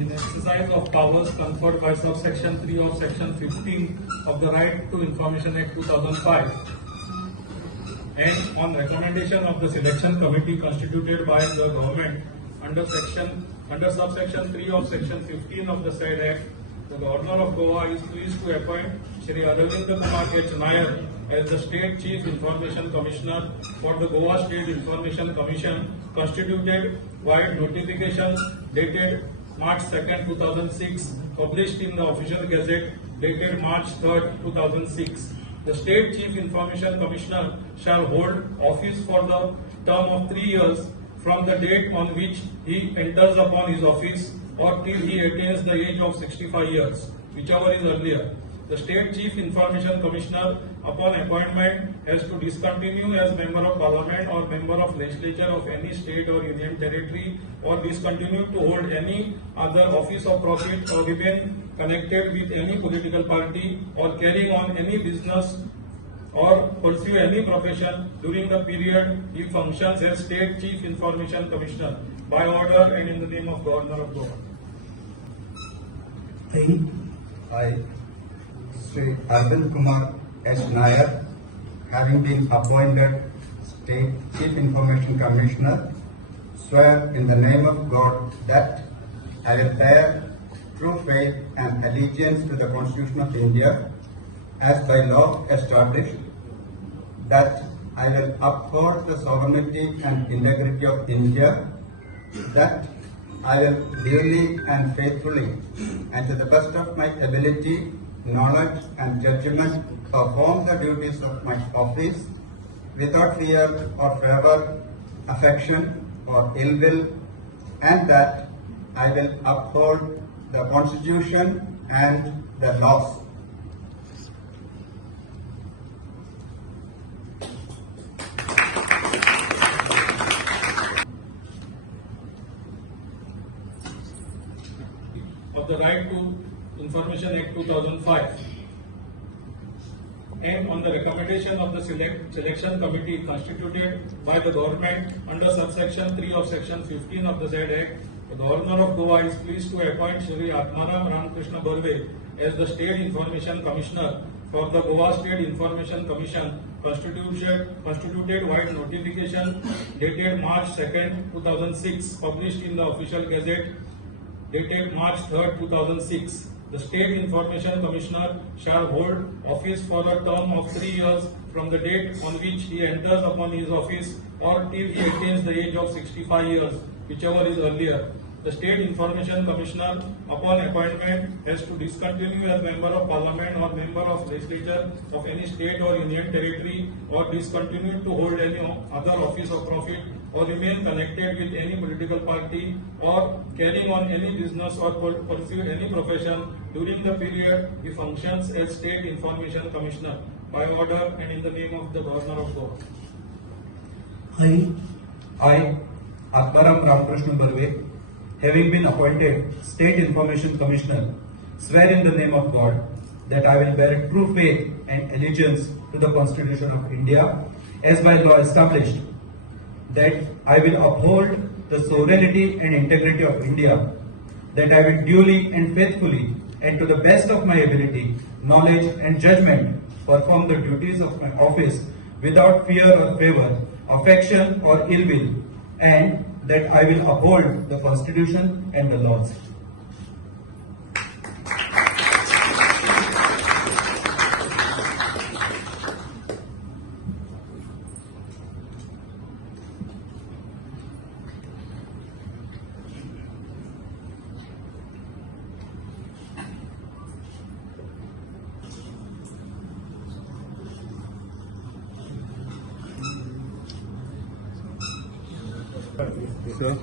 in exercise of powers conferred by subsection 3 of section 15 of the Right to Information Act 2005, and on recommendation of the selection committee constituted by the government under subsection 3 of section 15 of the said Act, the Governor of Goa is pleased to appoint Shri Arvind Kumar H Nair as the State Chief Information Commissioner for the Goa State Information Commission, constituted by notification dated March 2nd, 2006, published in the Official Gazette dated March 3rd, 2006. The State Chief Information Commissioner shall hold office for the term of 3 years from the date on which he enters upon his office or till he attains the age of 65 years, whichever is earlier. The State Chief Information Commissioner, upon appointment, has to discontinue as Member of Parliament or Member of Legislature of any state or union territory, or discontinue to hold any other office of profit, or remain connected with any political party, or carrying on any business or pursue any profession during the period he functions as State Chief Information Commissioner, by order and in the name of Governor of Goa. I, Sri Arvind Kumar H Nair, having been appointed State Chief Information Commissioner, swear in the name of God that I will bear true faith and allegiance to the Constitution of India as by law established, that I will uphold the sovereignty and integrity of India, that I will duly and faithfully and to the best of my ability, knowledge and judgment perform the duties of my office without fear or favor, affection or ill will, and that I will uphold the Constitution and the laws. Of the Right to Information Act 2005, and on the recommendation of the selection committee constituted by the government under subsection 3 of section 15 of the said Act, the Governor of Goa is pleased to appoint Shri Atmaram Barve as the State Information Commissioner for the Goa State Information Commission, constituted by notification dated March 2nd, 2006, published in the Official Gazette dated March 3rd, 2006. The State Information Commissioner shall hold office for a term of 3 years from the date on which he enters upon his office or till he attains the age of 65 years, whichever is earlier. The State Information Commissioner, upon appointment, has to discontinue as Member of Parliament or Member of Legislature of any state or union territory, or discontinue to hold any other office of profit, or remain connected with any political party, or carrying on any business or pursue any profession during the period he functions as State Information Commissioner, by order and in the name of the Governor of Goa. I, Atmaram Barve, having been appointed State Information Commissioner, swear in the name of God that I will bear true faith and allegiance to the Constitution of India as by law established, that I will uphold the sovereignty and integrity of India, that I will duly and faithfully and to the best of my ability, knowledge and judgment perform the duties of my office without fear or favor, affection or ill will, and that I will uphold the Constitution and the laws. Sir.